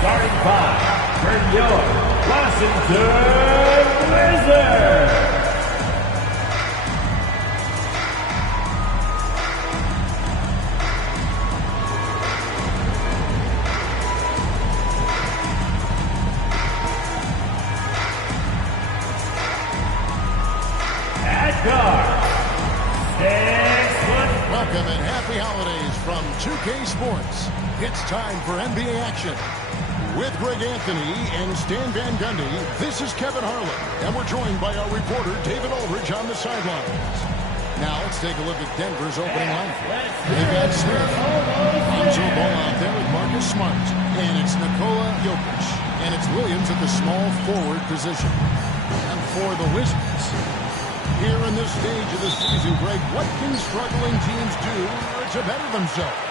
Starting five for your Washington Wizards. At guard, 6 foot. Welcome and happy holidays from 2K Sports. It's time for NBA action. With Greg Anthony and Stan Van Gundy, this is Kevin Harlan, and we're joined by our reporter David Aldridge on the sidelines. Now let's take a look at Denver's opening line. They've got Smith. Onto a ball out there with Marcus Smart. And it's Nikola Jokic. And it's Williams at the small forward position. And for the Wizards, here in this stage of the season, Greg, what can struggling teams do to better themselves?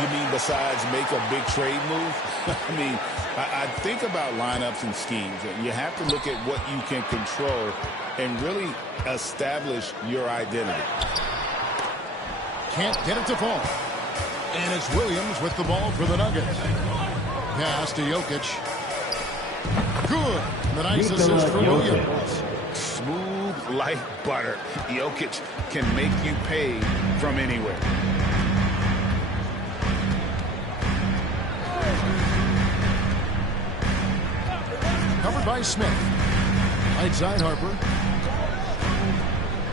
You mean besides make a big trade move? I mean, I think about lineups and schemes. You have to look at what you can control and really establish your identity. Can't get it to fall. And it's Williams with the ball for the Nuggets. Pass to Jokic. Good. The nice assist for Williams. Smooth like butter. Jokic can make you pay from anywhere. Covered by Smith. Right side Harper.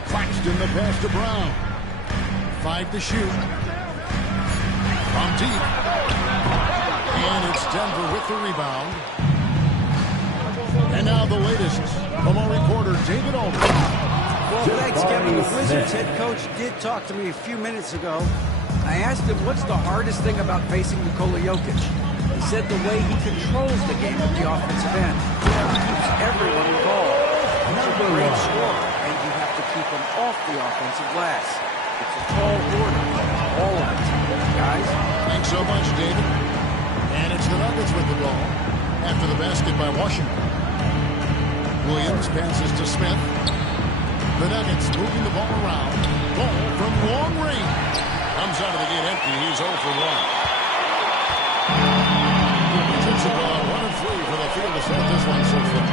Claxton the pass to Brown. 5 to shoot. From deep. And it's Denver with the rebound. And now the latest from our reporter David Aldridge. Well, thanks, Kevin. The Wizards head coach did talk to me a few minutes ago. I asked him what's the hardest thing about facing Nikola Jokic. He said the way he controls the game at the offensive end. He keeps everyone involved. He's a great scorer, and you have to keep him off the offensive glass. It's a tall order. All of it. Guys? Thanks so much, David. And it's the Nuggets with the ball after the basket by Washington. Williams passes to Smith. The Nuggets moving the ball around. Ball from long range. Comes out of the gate empty. He's 0 for 1. It's about 1 and 3 for the field to start this one so far.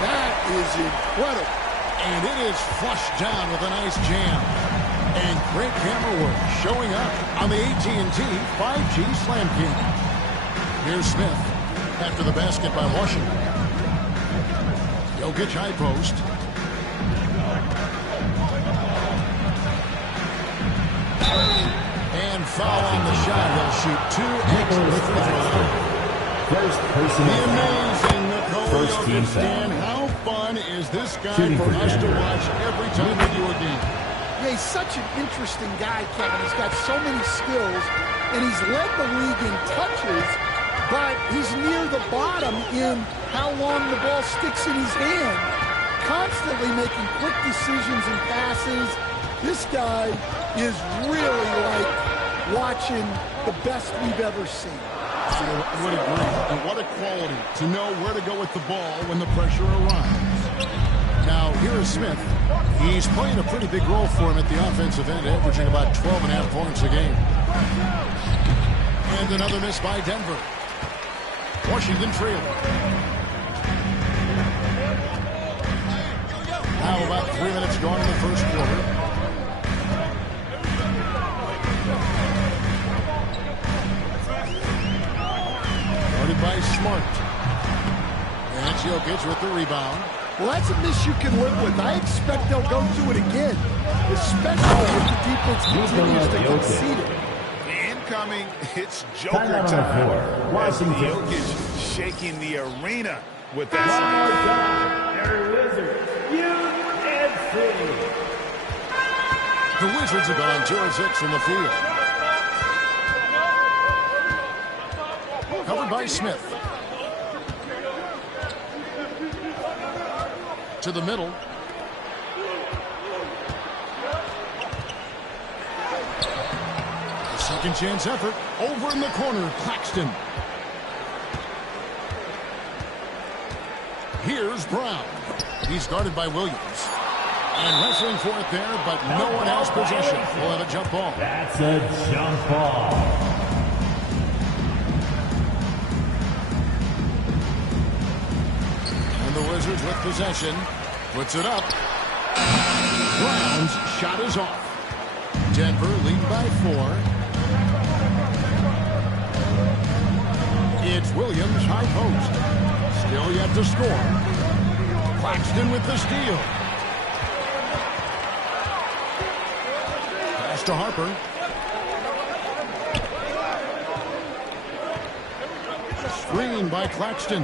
That is incredible. And it is flushed down with a nice jam. And great camera work showing up on the AT&T 5G Slam King. Here's Smith after the basket by Washington. Jokic high post. And foul on the shot. He'll shoot 2 extra free throws. First person. The amazing Nikola First team Jokic. foul. Dan, how fun is this guy Shooting for for us to Denver. watch every time we do a game? Yeah, he's such an interesting guy, Kevin. He's got so many skills, and he's led the league in touches, but he's near the bottom in how long the ball sticks in his hand, constantly making quick decisions and passes. This guy is really like watching the best we've ever seen. What a great and what a quality to know where to go with the ball when the pressure arrives. Now, here is Smith. He's playing a pretty big role for him at the offensive end, averaging about 12.5 points a game. And another miss by Denver. Washington trailing. Now about 3 minutes gone in the first quarter. Guarded by Smart. And it's Jokic with the rebound. Well, that's a miss you can live with. I expect they'll go to it again, especially if the defense continues to concede it. Incoming, it's Joker Timeout on the time. floor. Washington. Jokic shaking the arena with that. The Wizards have gone 2 of 6 from the field. Covered by Smith. To the middle. The second chance effort. Over in the corner, Claxton. Here's Brown. He's guarded by Williams. And wrestling for it there, but no one has possession. We'll have a jump ball. That's a jump ball. And the Wizards with possession. Puts it up. Brown's shot is off. Denver lead by 4. It's Williams, high post. Still yet to score. Claxton with the steal. Pass to Harper. Screen by Claxton.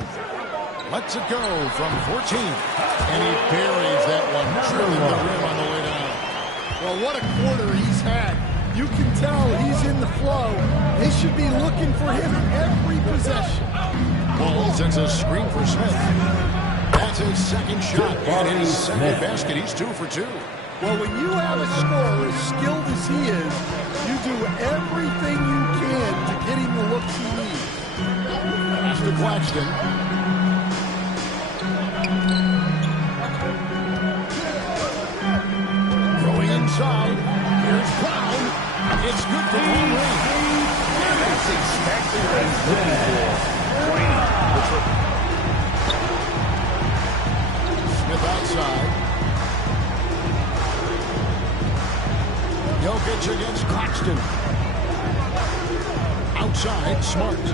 Lets it go from 14. And he buries that one, drilling the rim on the way down. Well, what a quarter he's had. You can tell he's in the flow. They should be looking for him every possession. Ball sends a screen for Smith. That's his second shot and his second basket. He's 2 for 2. Well, when you have a scorer as skilled as he is, you do everything you can to get him the looks he needs. Pass to Claxton. Going inside. Here's Brown. It's good for one ring. And that's exactly what he's looking for. Smith outside. Jokic against Claxton. Outside, Smart.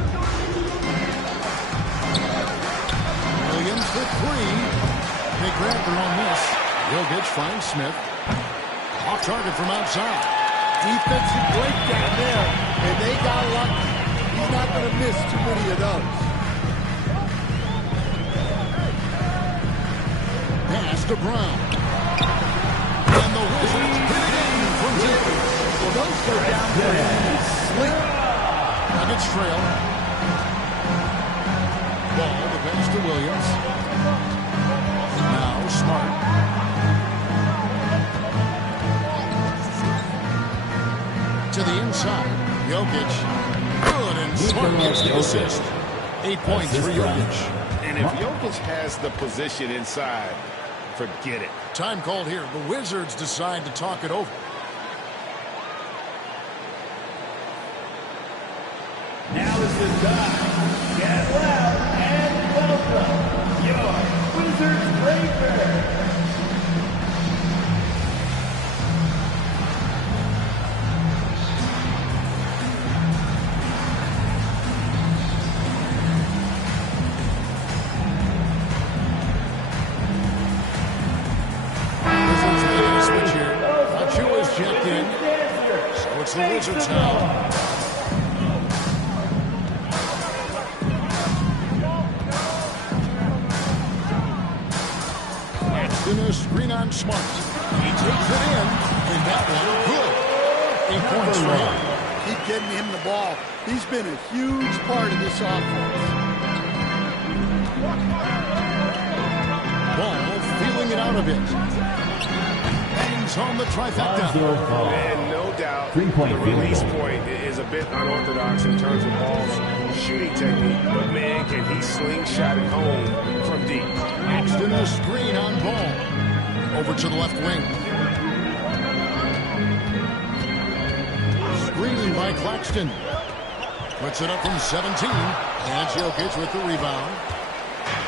Williams for 3. They grab their own miss. Jokic finds Smith. Off target from outside. Defensive breakdown there, and they got lucky. He's not going to miss too many of those. Pass to Brown. And the Wizards hit again from deep. Well, those go down pretty slick. Nuggets trail. Ball, the pass to Williams. Now Smart. To the inside. Jokic. Good, and Smart gets the assist. 8 points for Jokic. And if Jokic has the position inside, forget it. Time called here. The Wizards decide to talk it over. Now is the time. Get loud and welcome your Wizards Breakers. Wizards making a switch here. Achiuwa's checked in. So it's the Wizards now. In a screen on Smart. He takes it in, and that one good. 8 points for him. Keep getting him the ball. He's been a huge part of this offense. Ball feeling it out a bit. Bangs home the trifecta. And no doubt, Three-point the field release goal. point is a bit unorthodox in terms of ball's shooting technique. But man, can he slingshot it home from deep. Claxton the screen on Ball. Over to the left wing. Screening by Claxton. Puts it up from 17. And Jokic with the rebound.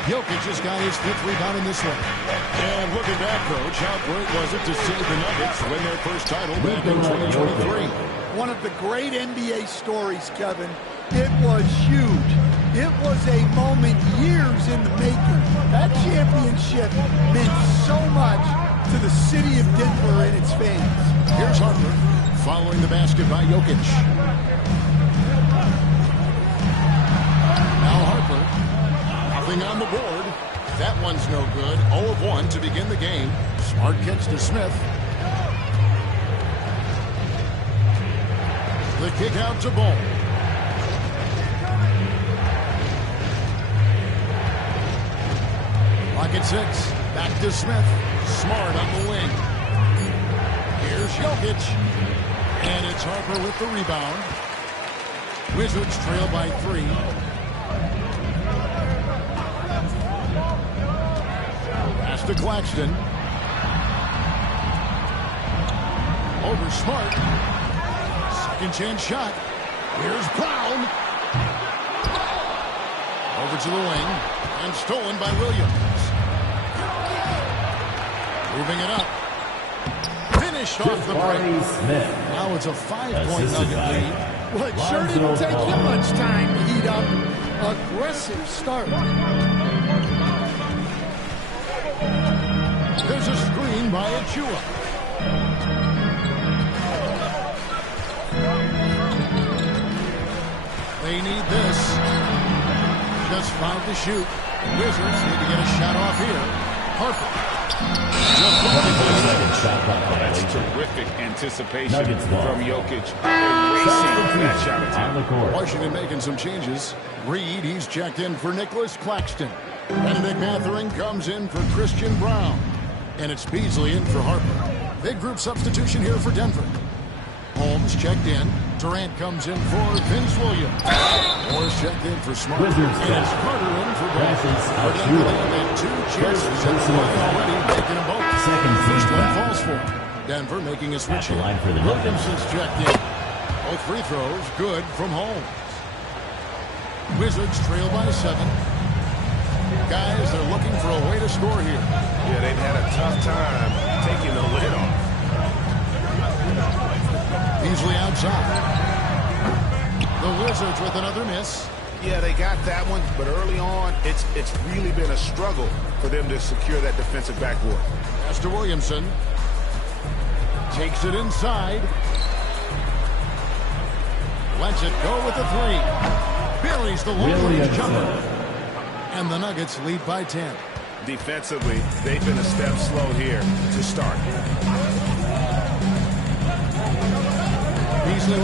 Jokic has got his 5th rebound in this one. And look at that, Coach. How great was it to see the Nuggets win their first title back in 2023? One of the great NBA stories, Kevin. It was huge. It was a moment years in the making. That championship meant so much to the city of Denver and its fans. Here's Harper following the basket by Jokic. Now Harper. Nothing on the board. That one's no good. 0 of 1 to begin the game. Smart catch to Smith. The kick out to Ball. Lock at 6. Back to Smith. Smart on the wing. Here's Jokic. And it's Harper with the rebound. Wizards trail by 3. to Claxton. Over Smart. Second chance shot. Here's Brown. Over to the wing. And stolen by Williams. Moving it up. Finished off the break. Now it's a 5-point Nugget lead. Well, it sure didn't take him much time to heat up. Aggressive start. There's a screen by Achua. They need this. Just 5 to shoot. Wizards need to get a shot off here. Harper. That's terrific anticipation from Jokic. Erasing that shot attempt. Washington making some changes. Reed, he's checked in for Nicholas Claxton. Benedict Mathurin comes in for Christian Brown. And it's Beasley in for Harper. Big group substitution here for Denver. Holmes checked in. Durant comes in for Vince Williams. Morris checked in for Smart. And it's Carter in for Brown. Denver had 2 chances at the line already, making them both. First one falls for him. Denver making a switch here. Williamson's checked in. Both free throws good from Holmes. Wizards trail by 7. Guys, they're looking for a way to score here. Yeah, they've had a tough time taking the lid off. Beasley outside. The Wizards with another miss. Yeah, they got that one, but early on, it's really been a struggle for them to secure that defensive backboard. Pass to Williamson. Takes it inside. Lets it go with the 3. Buries the long-range jumper. And the Nuggets lead by 10. Defensively, they've been a step slow here to start. Beasley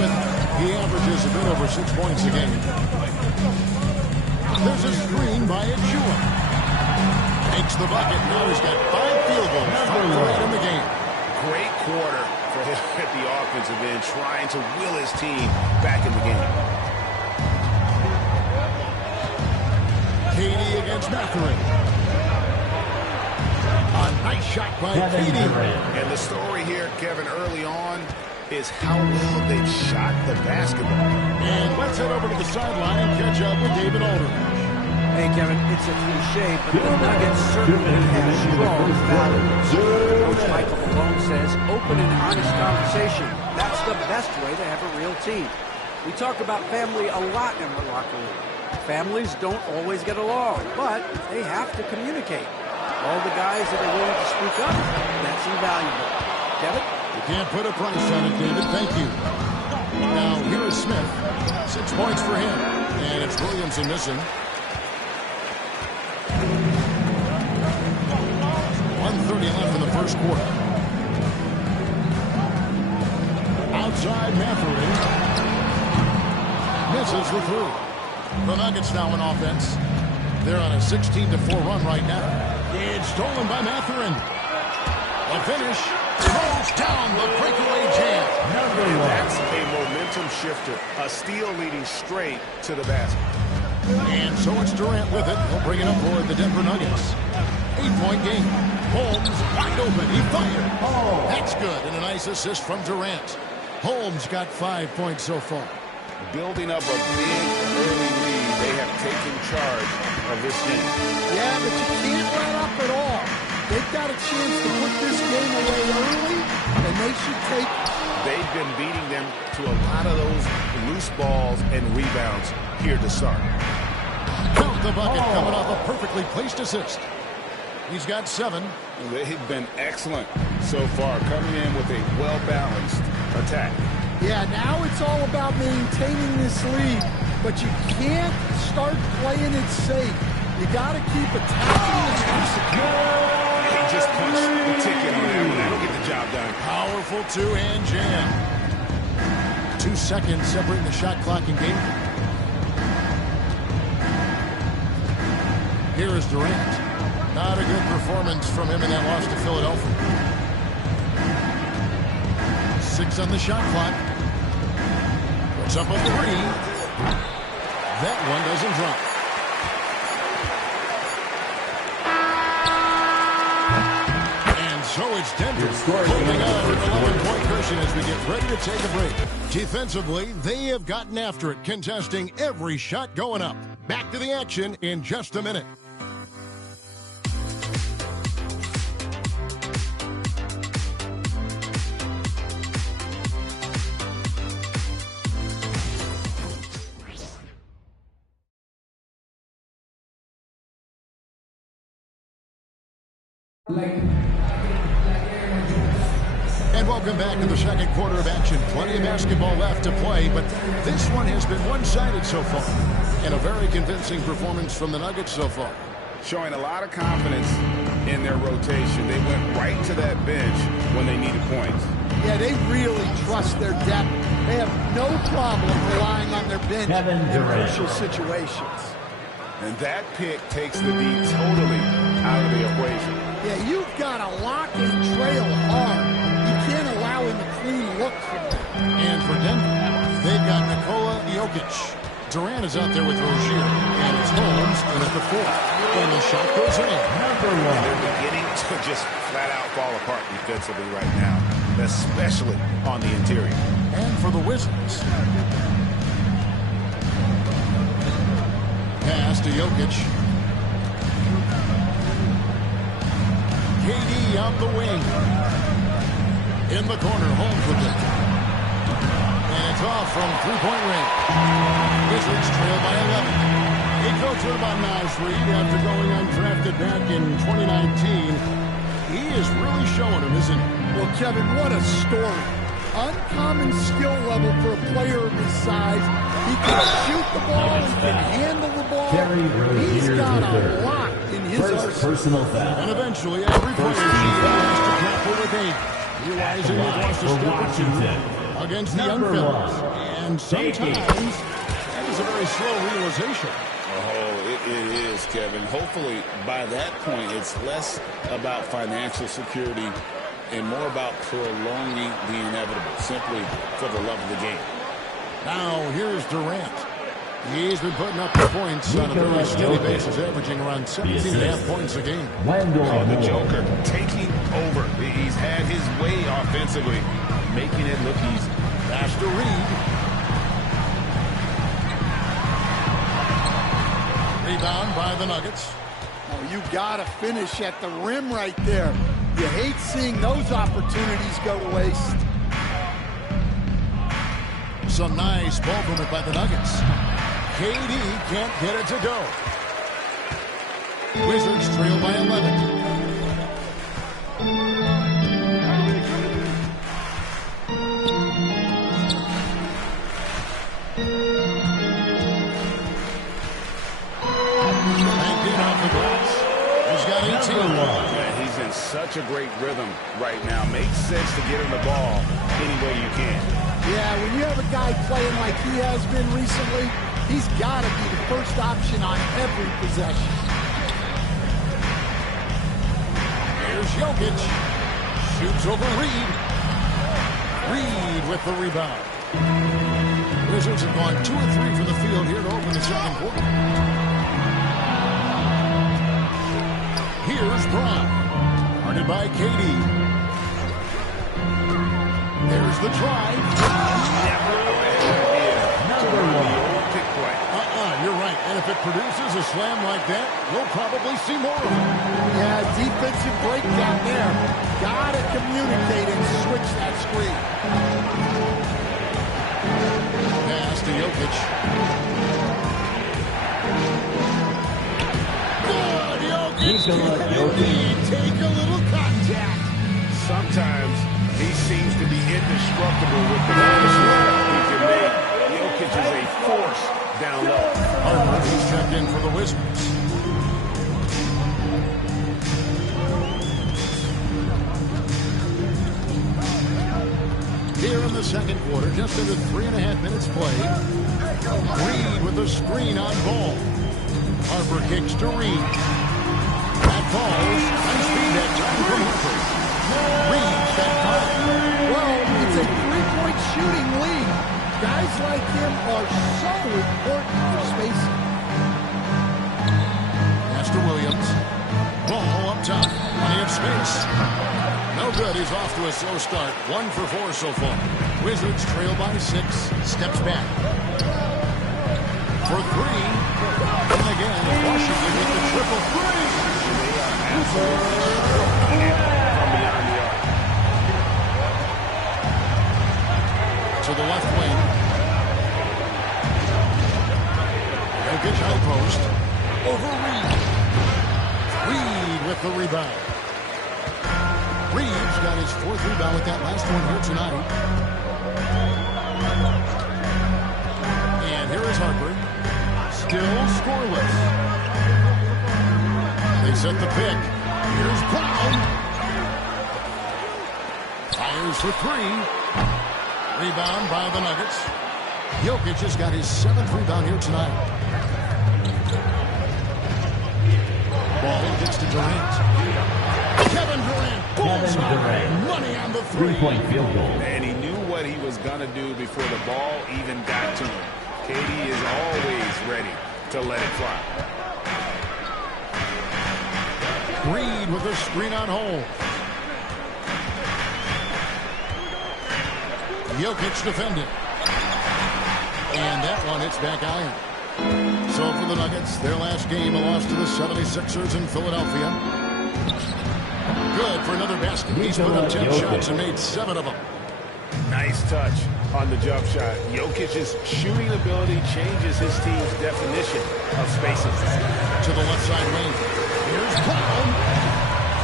he averages a bit over 6 points a game. There's a screen by Achua. Makes the bucket. Now he's got 5 field goals. 5 in the game. Great quarter for him at the offensive end, trying to will his team back in the game. Katie against Mathurin. A nice shot by Katie. And the story here, Kevin, early on, is how well they've shot the basketball. And let's head over to the sideline and catch up with David Aldridge. Hey, Kevin, it's a cliche, but the Nuggets certainly have strong values. Coach Michael Malone says open and honest conversation. That's the best way to have a real team. We talk about family a lot in the locker room. Families don't always get along, but they have to communicate. All the guys that are willing to speak up, that's invaluable. Kevin? You can't put a price on it, David. Thank you. Now, here is Smith. 6 points for him. And it's Williamson missing. 1:30 left in the first quarter. Outside Mathurin. Misses the 3. The Nuggets now in offense. They're on a 16-4 run right now. It's stolen by Mathurin. A finish. Throws down the breakaway jam. That's a momentum shifter. A steal leading straight to the basket. And so it's Durant with it. He'll bring it up for the Denver Nuggets. 8-point game. Holmes wide open. He fired. Oh, that's good. And a nice assist from Durant. Holmes got 5 points so far. Building up a big early lead. They have taken charge of this game. Yeah, but you can't let up at all. They've got a chance to put this game away early, and they should take. They've been beating them to a lot of those loose balls and rebounds here to start. Count the bucket coming off a perfectly placed assist. He's got 7. They've been excellent so far, coming in with a well-balanced attack. Yeah, now it's all about maintaining this lead, but you can't start playing it safe. You got to keep attacking the basket. He just punched the ticket on that one. That'll get the job done. Powerful two-hand jam. 2 seconds separating the shot clock and game. Here is Durant. Not a good performance from him in that loss to Philadelphia. 6 on the shot clock. Puts up a 3. That one doesn't drop. scoring Holding on the an first quarter. 11-point cushion as we get ready to take a break. Defensively, they have gotten after it, contesting every shot going up. Back to the action in just a minute. And welcome back to the second quarter of action. Plenty of basketball left to play, but this one has been one-sided so far. And a very convincing performance from the Nuggets so far. Showing a lot of confidence in their rotation. They went right to that bench when they needed points. Yeah, they really trust their depth. They have no problem relying on their bench in crucial situations. And that pick takes the D totally out of the equation. Yeah, you've got to lock and trail hard. You can't allow him a clean look from that. And for Denver, they've got Nikola Jokic. Durant is out there with Rozier, and it's Holmes in at the 4. And the shot goes in. They're beginning to just flat out fall apart defensively right now, especially on the interior. And for the Wizards, pass to Jokic. KD on the wing. In the corner, Holmes with it. And it's off from three-point range. Wizards trail by 11. Head coach, what about Naz Reid after going undrafted back in 2019? He is really showing him, isn't he? Well, Kevin, what a story. Uncommon skill level for a player of his size. He can shoot the ball, he can handle the ball. He's got a lot in his arsenal. Personal foul. And eventually, every player has to grapple with aid. Realizing they've lost a step or two against the young fellas. And sometimes that is a very slow realization. Oh, it is, Kevin. Hopefully, by that point, it's less about financial security and more about prolonging the inevitable, simply for the love of the game. Now, here's Durant. He's been putting up the points on a very steady basis, averaging around 17.5 points a game. Oh, the Joker taking over. He's had his way offensively, making it look easy. Pass to Reed. Rebound by the Nuggets. Oh, you got to finish at the rim right there. You hate seeing those opportunities go to waste. Some nice ball movement by the Nuggets. KD can't get it to go. Wizards trail by 11. Off the glass. He's got 18. Yeah, he's in such a great rhythm right now. Makes sense to get him the ball any way you can. Yeah, when you have a guy playing like he has been recently, he's got to be the first option on every possession. Here's Jokic. Shoots over Reed. Reed with the rebound. Wizards have gone 2 of 3 from the field here to open the second quarter. Here's Brown. Guarded by KD. There's the drive. Never a bad idea to run the old pick play. You're right. And if it produces a slam like that, we'll probably see more of it. Yeah, defensive breakdown there. Got to communicate and switch that screen. Pass to Jokic. Good, Jokic. Take a little contact. Sometimes he seems to be indestructible with the last shot he can make. Jokic is a force down low. Harper, he's checked in for the Wizards. Here in the second quarter, just under 3.5 minutes played. Reed with a screen on ball. Harper kicks to Reed. That falls. Nice feed that time from Harper. Reed back high. Well, it's a three-point shooting lead. Guys like him are so important for spacing. Pass to Williams. Ball up top. Plenty of space. No No good. He's off to a slow start. 1 for 4 so far. Wizards trail by 6. Steps back. For 3. And again, Washington with the triple 3. To the left wing. Jokic high post. Over Reed. Reed with the rebound. Reed's got his 4th rebound with that last one here tonight. And here is Harper. Still scoreless. They set the pick. Here's Brown. Fires for 3. Rebound by the Nuggets. Jokic has got his 7th rebound here tonight. Ball gets to Durant. Kevin Durant pulls money on the 3-point field goal. And he knew what he was going to do before the ball even got to him. KD is always ready to let it fly. Reed with a screen on hold. Jokic defended. And that one hits back iron. So for the Nuggets, their last game, a loss to the 76ers in Philadelphia. Good for another basket. He's put up 10 shots and made 7 of them. Nice touch on the jump shot. Jokic's shooting ability changes his team's definition of spacing. To the left side wing. Here's Brown.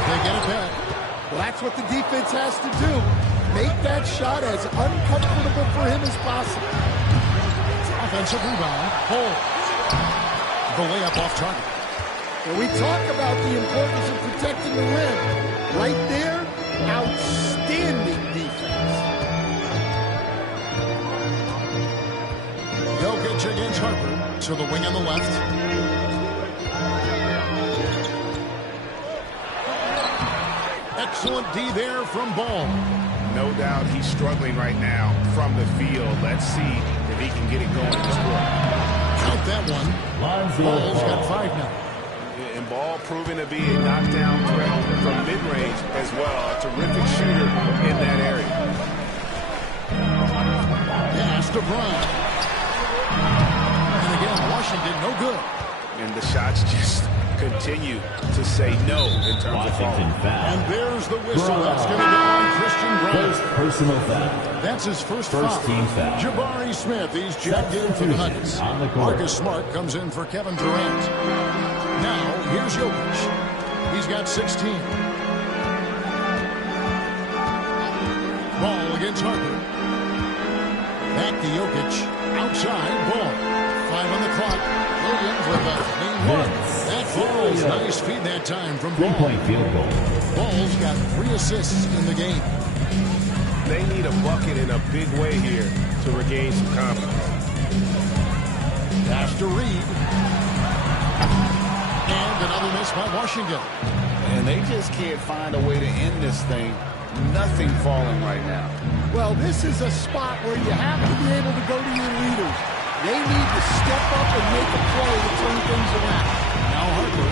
They get it back. Well, that's what the defense has to do. Make that shot as uncomfortable for him as possible. Offensive rebound. Hole. The layup off target. And we talk about the importance of protecting the rim. Right there, outstanding defense. Jokic against Harper. To the wing on the left. Excellent D there from Ball. No doubt he's struggling right now from the field. Let's see if he can get it going this quarter. Count that one. Ball's got 5 now. And Ball proving to be a knockdown threat from mid-range as well. A terrific shooter in that area. Pass to Brown. And again, Washington no good. And the shots just continue to say no in terms of falling. And there's the whistle. That's going to go on Christian Brown. First personal foul. That's his first team foul. Jabari Smith, he's checked in for the Nuggets. On the court. Marcus Smart comes in for Kevin Durant. Now, here's Jokic. He's got 16. Ball against Harper. Back to Jokic. Outside, Ball. 5 on the clock. Williams with a clean one. That falls. Nice feed that time from Ball. 3-point field goal. Ball's got 3 assists in the game. They need a bucket in a big way here to regain some confidence. Pass to Reed. And another miss by Washington. And they just can't find a way to end this thing. Nothing falling right now. Well, this is a spot where you have to be able to go to your leaders. They need to step up and make a play to turn things around. Now Harper,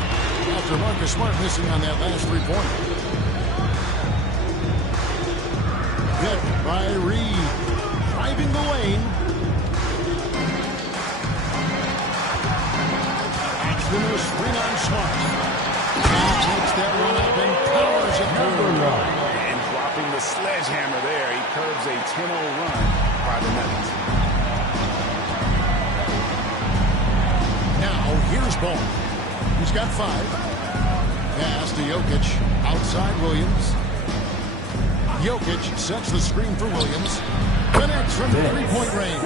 after Marcus Smart missing on that last 3-pointer. Hit by Reed. Driving the lane. Axton with screen on Smart. He takes that one up and powers it through. And dropping the sledgehammer there, he curbs a 10-0 run by the Nuggets. Now, here's Ball. He's got 5. Pass to Jokic. Outside Williams. Jokic sets the screen for Williams. Connects from the 3-point range.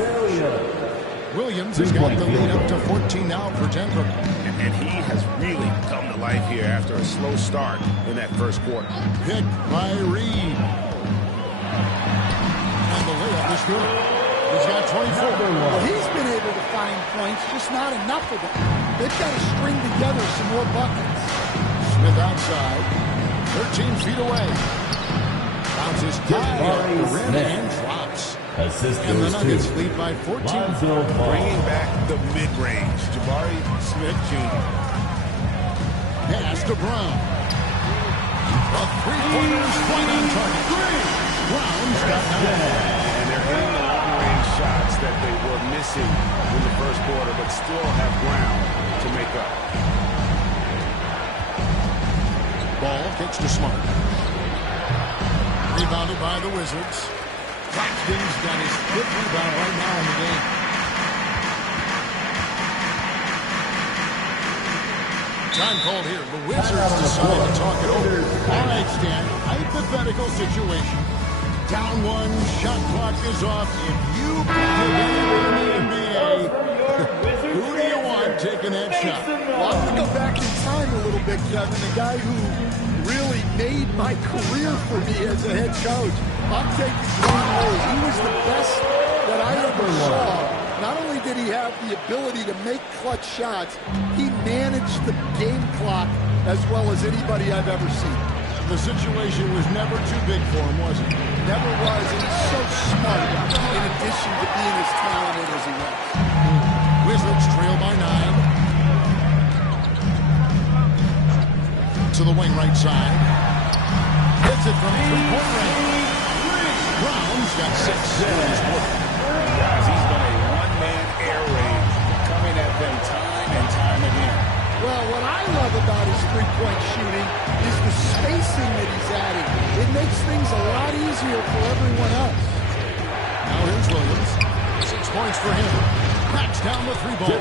Williams has got the lead up to 14 now for Denver. And he has really come to life here after a slow start in that first quarter. Pick by Reed. And the layup is good. He's got 24. Well, he's been able to find points, just not enough of them. They've got to string together some more buckets. Smith outside. 13 feet away. Bounces high off the rim and drops. Assist And the goes Nuggets to lead by 14. Lonzo Ball. Bringing back the mid-range. Jabari Smith Jr. Pass to Brown. A 3 Three-pointers right on target. Brown's got 9. And they're hitting the long-range shots that they were missing in the first quarter, but still have ground to make up. Ball kicks to Smart. Rebounded by the Wizards. Claxton's got his 5th rebound right now in the game. Time called here. The Wizards decide to talk it over. All right, Stan. Hypothetical situation. Down 1, shot clock is off. If you could pick anyone in the NBA, who do you want taking that shot? Well, I'm going to go back in time a little bit, Kevin. The guy who really made my career for me as a head coach. I'm taking Dwayne Wade. He was the best that I ever saw. Not only did he have the ability to make clutch shots, he managed the game clock as well as anybody I've ever seen. The situation was never too big for him, was it? Never was, and he's so smart in addition to being as talented as he was. Wizards trail by 9. To the wing right side. Hits it from three-point range. Brown's got 6. Guys, he's been a one-man air raid coming at them time and time again. Well, what I love about his three-point shooting is the spacing that he's adding. It makes things a lot easier for everyone else. Now here's Williams. 6 points for him. Knocks down the 3-ball.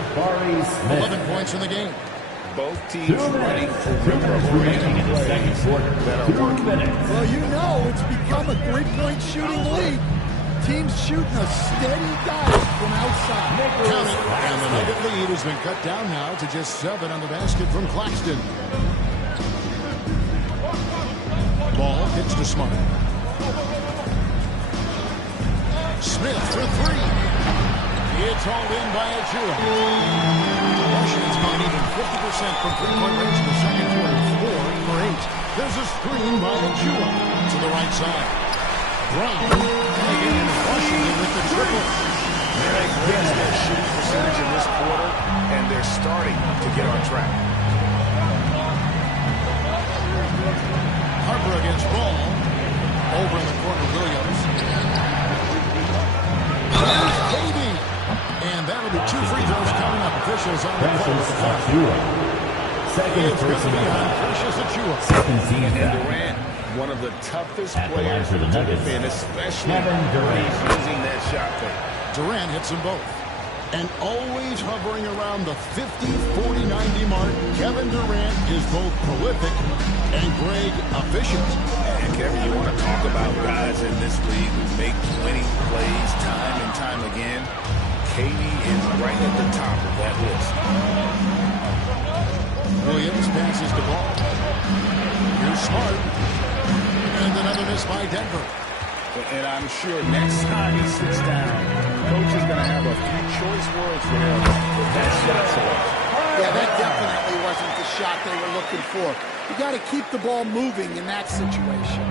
11 points in the game. Both teams running for preparation in the second quarter that are working. Well, you know it's become a three-point shooting league. Teams shooting a steady dive from outside. Count it. And the Nugget lead has been cut down now to just 7 on the basket from Claxton. Ball hits to Smart. Smith for 3. It's hauled in by Achua. Washington's gone even 50% from three-point range in the second quarter. 4 for 8. There's a screen by Achua to the right side. Brown again. Washington with the triple. They've raised their shooting percentage in this quarter, and they're starting to get on track. Harper against Ball. Over in the corner, Williams. There's KD. And that'll be 2 free throws coming up. Officials on the call. Second personal foul. Precious Achua. Second team And foul. Durant, one of the toughest At the line players for the to Nuggets, defend, especially Kevin when Durant. he's using that shot fake. Durant hits them both. And always hovering around the 50, 40, 90 mark, Kevin Durant is both prolific and, Greg, efficient. And Kevin, you want to talk about guys in this league who make winning plays time and time again? KD is right at the top of that list. Williams passes the ball. Here's Smart. And another miss by Denver. And I'm sure next time he sits down, coach is going to have a few choice words for him with that shot selection. Yeah, that definitely wasn't the shot they were looking for. You got to keep the ball moving in that situation.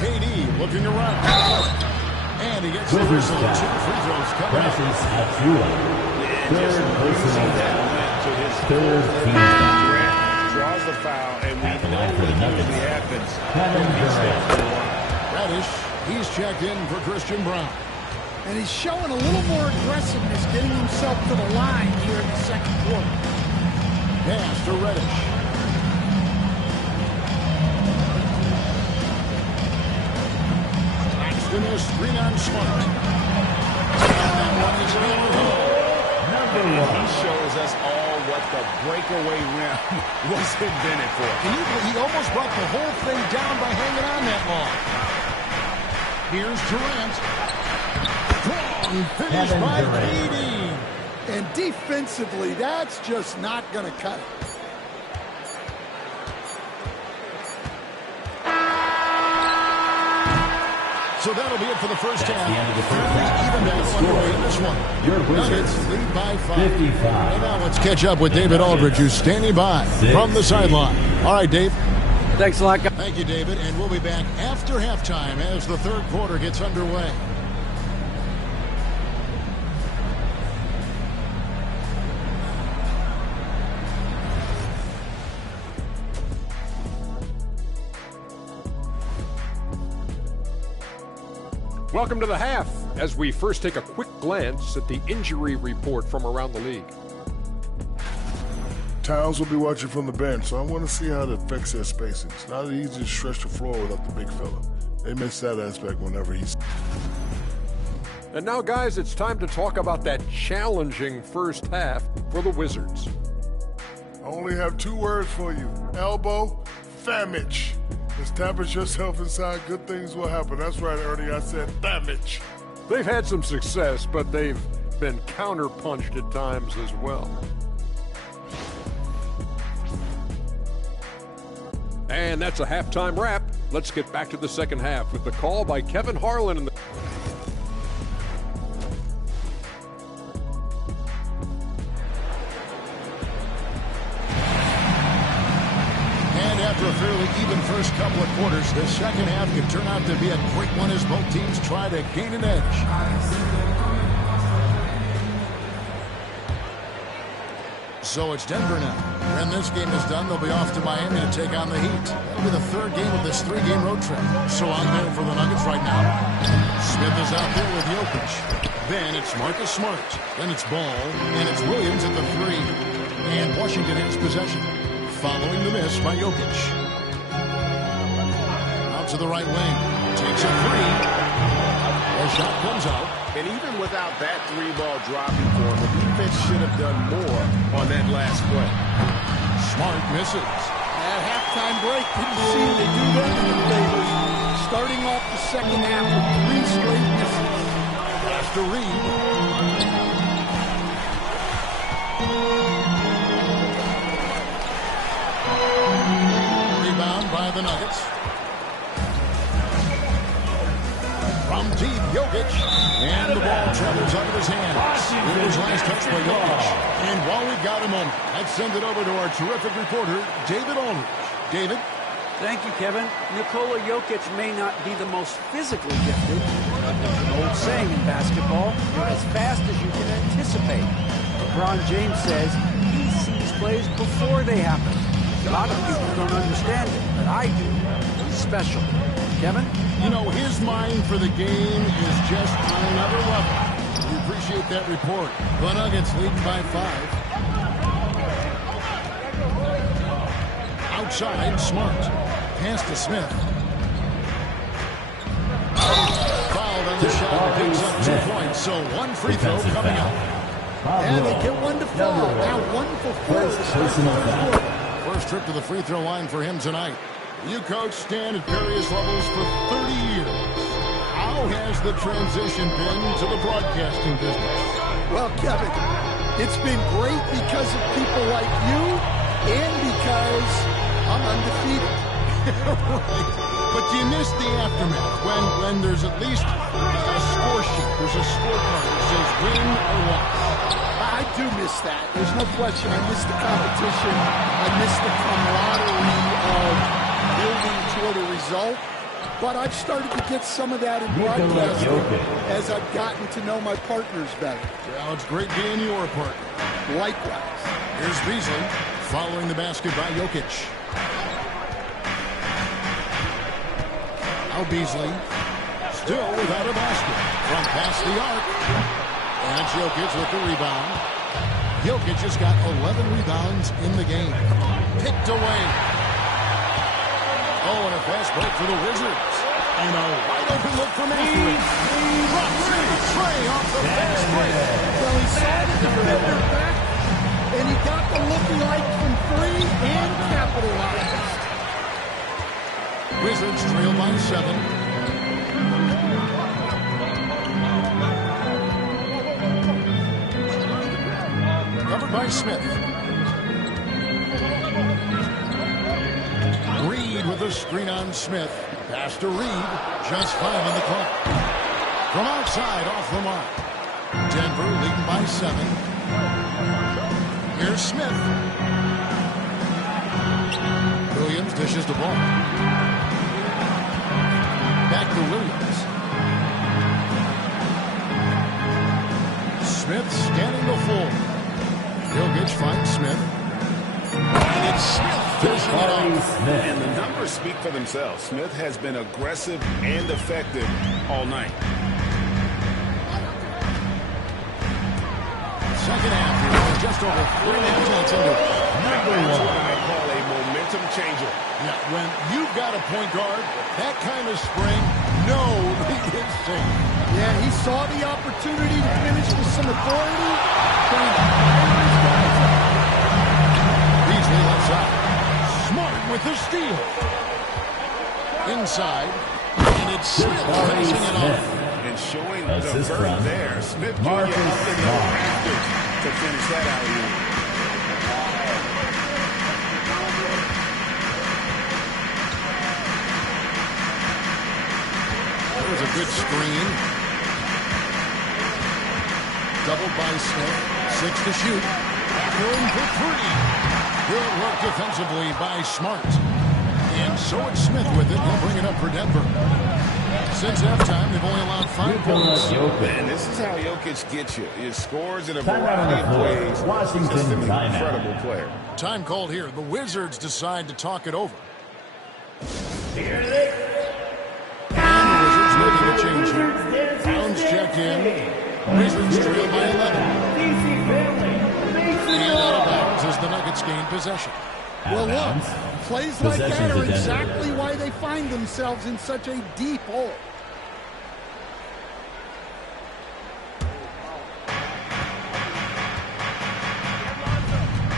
KD looking around. And he gets the Wizards whistle. foul. 2 free throws coming up. Precious Achua. Third personal foul. Third team foul. Draws the foul, and we At the know line for what the Nuggets, usually happens. Kevin Durant. Radish, he's checked in for Christian Brown. And he's showing a little more aggressiveness, getting himself to the line here in the second quarter. Pass to Reddish. Claxton is screen on Smart. And that one is hammered home. He shows us all what the breakaway rim was invented for. Can you believe he almost brought the whole thing down by hanging on that long? Here's Durant. Strong finish Kevin by Durant. KD. And defensively, that's just not going to cut it. So that'll be it for the first That's half. the end of the first half. Even battle underway in this one. Your Wizards, Nuggets lead by 5. 55. And now let's catch up with David Aldridge, who's standing by from the sideline. All right, Dave. Thanks a lot, guys. Thank you, David. And we'll be back after halftime as the third quarter gets underway. Welcome to the half, as we first take a quick glance at the injury report from around the league. Towns will be watching from the bench, so I want to see how it affects their spacing. It's not easy to stretch the floor without the big fella. They miss that aspect whenever he's... And now, guys, it's time to talk about that challenging first half for the Wizards. I only have 2 words for you. Elbow, damage. Establish yourself inside, good things will happen. That's right, Ernie, I said damage. They've had some success, but they've been counterpunched at times as well. And that's a halftime wrap. Let's get back to the second half with the call by Kevin Harlan. And after a fairly even first couple of quarters, the second half could turn out to be a great one as both teams try to gain an edge. So it's Denver now. When this game is done, they'll be off to Miami to take on the Heat. That'll be the 3rd game of this 3-game road trip. So on there for the Nuggets right now. Smith is out there with Jokic. Then it's Marcus Smart. Then it's Ball. And it's Williams at the 3. And Washington has possession. Following the miss by Jokic. Out to the right wing. Takes a 3. The shot comes out. And even without that 3-ball dropping for him, the defense should have done more on that last play. Smart misses. At halftime break, didn't seem to do them any favors. Starting off the second half with 3 straight misses. Pass to Reed. Rebound by the Nuggets. From deep, Jokic. And the ball travels out of his hands. It was last touched by Jokic. And while we got a moment, let's send it over to our terrific reporter, David Aldridge. David? Thank you, Kevin. Nikola Jokic may not be the most physically gifted, but there's an old saying in basketball, you're as fast as you can anticipate. LeBron James says he sees plays before they happen. A lot of people don't understand it, but I do. He's special. Kevin? You know, his mind for the game is just on another level. We appreciate that report. The Nuggets leading by 5. Outside, Smart. Pass to Smith. Fouled on the shot. Picks up 2 points, so 1 free throw coming up. And they get 1 to foul. Now 1 for 4. First trip to the free throw line for him tonight. You coach Stan at various levels for 30 years. How has the transition been to the broadcasting business? Well, Kevin, it's been great because of people like you and because I'm undefeated. Right. But you miss the aftermath when there's at least a score sheet. There's a scorecard that says win or loss. I do miss that. There's no question. I miss the competition. I miss the camaraderie of building toward a result. But I've started to get some of that in broadcasting as I've gotten to know my partners better. Well, it's great being your partner. Likewise. Here's Beasley following the basket by Jokic. Now Beasley still without a basket from past the arc. And it's Jokic with the rebound. Jokic has got 11 rebounds in the game. Picked away. Oh, and a fast break for the Wizards. And a wide open look from Anthony. Trey off the fast break. Well, he saw the defender back, and he got the looking like from 3 and capitalized. Wizards trail by 7. Covered by Smith. Reed with a screen on Smith. Pass to Reed. Just 5 on the clock. From outside, off the mark. Denver leading by 7. Here's Smith. Williams dishes the ball. Back to Williams. Smith scanning the floor. Jokic finds Smith. And it's Smith finishing it off. And the numbers speak for themselves. Smith has been aggressive and effective all night. second half here. We're just over 3.5 minutes into it. That's what I call a momentum changer. Yeah, when you've got a point guard, that kind of spring, no lead is safe. Yeah, he saw the opportunity to finish with some authority. Trying to fire his guys up. Beasley left side. Smart with the steal. Inside. And it's Smith finishing it off. And showing Assist the vert from there. Smith Jr. Marcus up in the Smart. rafters to finish that alley-oop. There's a good screen. Doubled by Smith. 6 to shoot. Going for 3. Good work defensively by Smart. And so it's Smith with it. He'll bring it up for Denver. Since halftime, they've only allowed 5 points. And this is how Jokic gets you. He scores in a variety of ways. Washington Just an timeout. incredible player. Time called here. The Wizards decide to talk it over. And the Wizards making a change here. Towns checked in. Wizards trail by 11. And out of bounds as the Nuggets gain possession. Well, look, plays like that Possession are to Denver. exactly why they find themselves in such a deep hole.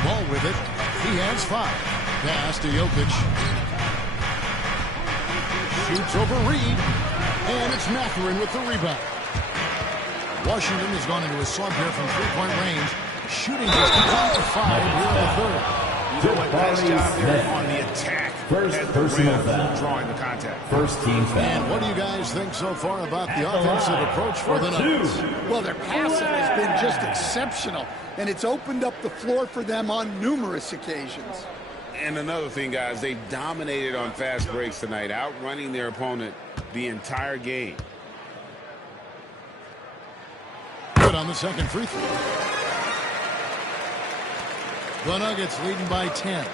Ball with it. He has 5. Pass to Jokic. Shoots over Reed. And it's Mathurin with the rebound. Washington has gone into a slump here from 3-point range. Shooting just down to 5 here in the third. You know what? Nice job there on the attack. First at the personal rim, foul. drawing the contact. First team foul. And what do you guys think so far about the offensive approach for the Nuggets? Well, their passing has been just exceptional, and it's opened up the floor for them on numerous occasions. And another thing, guys, they dominated on fast breaks tonight, outrunning their opponent the entire game. Good on the second free throw. The Nuggets leading by 10.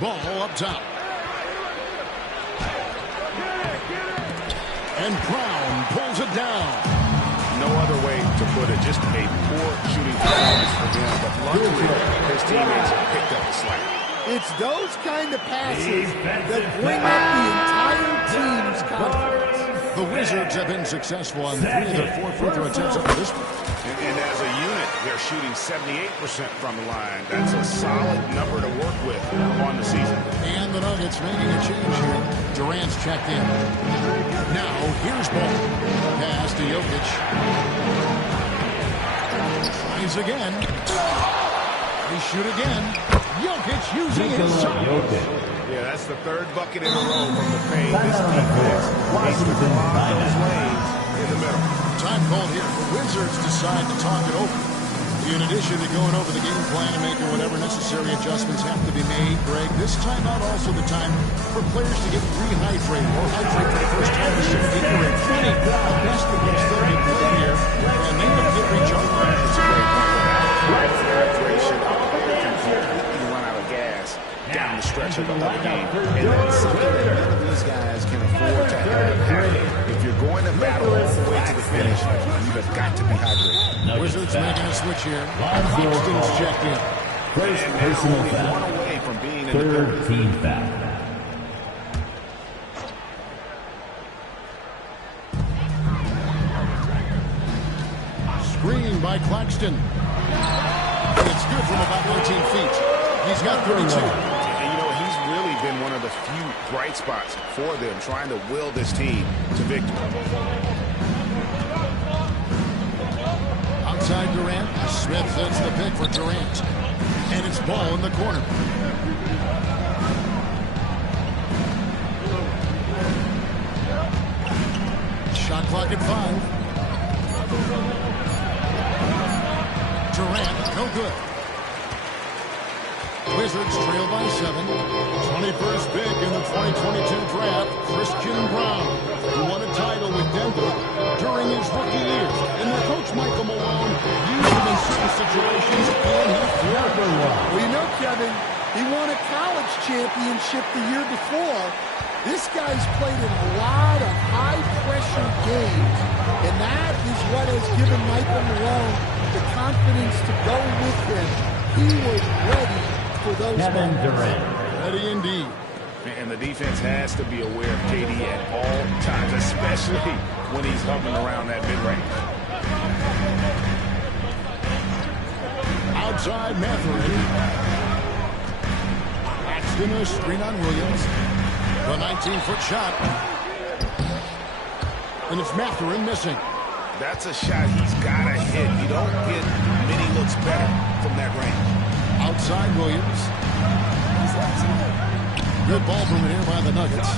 Ball up top. And Brown pulls it down. No other way to put it, just a poor shooting performance for them. But luckily, his teammates picked up the slack. It's those kind of passes that bring up the entire team's confidence. The Wizards have been successful on 3 of their 4 free throw attempts up to this point. And as a unit, they're shooting 78% from the line. That's a solid number to work with on the season. And the Nuggets making a change here. Durant's checked in. Now, here's ball. Pass to Jokic. Tries again. They shoot again. Jokic using his shot. Yeah, that's the 3rd bucket in a row from the paint. This defense needs to command those lanes in the middle. Time called here. The Wizards decide to talk it over. In addition to going over the game plan and making whatever necessary adjustments have to be made, Greg, this timeout also the time for players to get rehydrated or hydrate for the first time in 17 or 20. The best of them still get played here, and they have to recharge. That's a great point. Hydration, a player can completely run out of gas down the stretch of another game. And that's something that none of these guys can afford to have. If you're going to battle all the way to the finish, you've got to be hydrated. Wizards making a switch here. Claxton's checked in. First And they're personal only foul. one away from being in the building. Third team foul. Screen by Claxton. And it's good from about 19 feet. He's got 32. And, you know, he's really been one of the few bright spots for them, trying to will this team to victory. Outside Durant. Smith sets the pick for Durant. And it's ball in the corner. Shot clock at 5. Durant, no good. Wizards trail by 7. 21st pick in the 2022 draft, Christian Brown, who won a title with Denver during his rookie years. And their coach, Michael Malone, used him in certain situations, and he flourished. Well, you know, Kevin, he won a college championship the year before. This guy's played in a lot of high-pressure games, and that is what has given Michael Malone the confidence to go with him. He was ready for those moments. Ready indeed. And the defense has to be aware of KD at all times, especially when he's hovering around that mid-range. Outside Mathurin. Claxton a screen on Williams. The 19-foot shot. And it's Mathurin missing. That's a shot he's got to hit. You don't get many looks better from that range. Outside Williams. Good ball movement here by the Nuggets.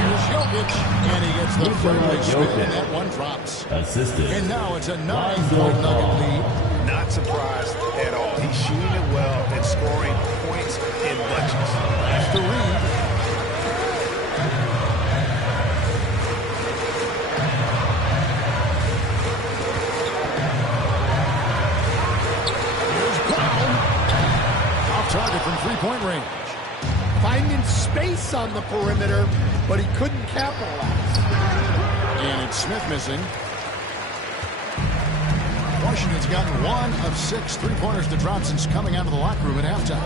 Here's Jokic. And he gets the fairway spin, and that one drops. Assisted. And now it's a 9-point Nugget lead. Not surprised at all. He's shooting it well and scoring points in bunches. That's the Reed. Here's Brown. Off target from three-point range. Finding space on the perimeter, but he couldn't capitalize. And it's Smith missing. Washington's gotten 1 of 6 three-pointers to drop since coming out of the locker room at halftime.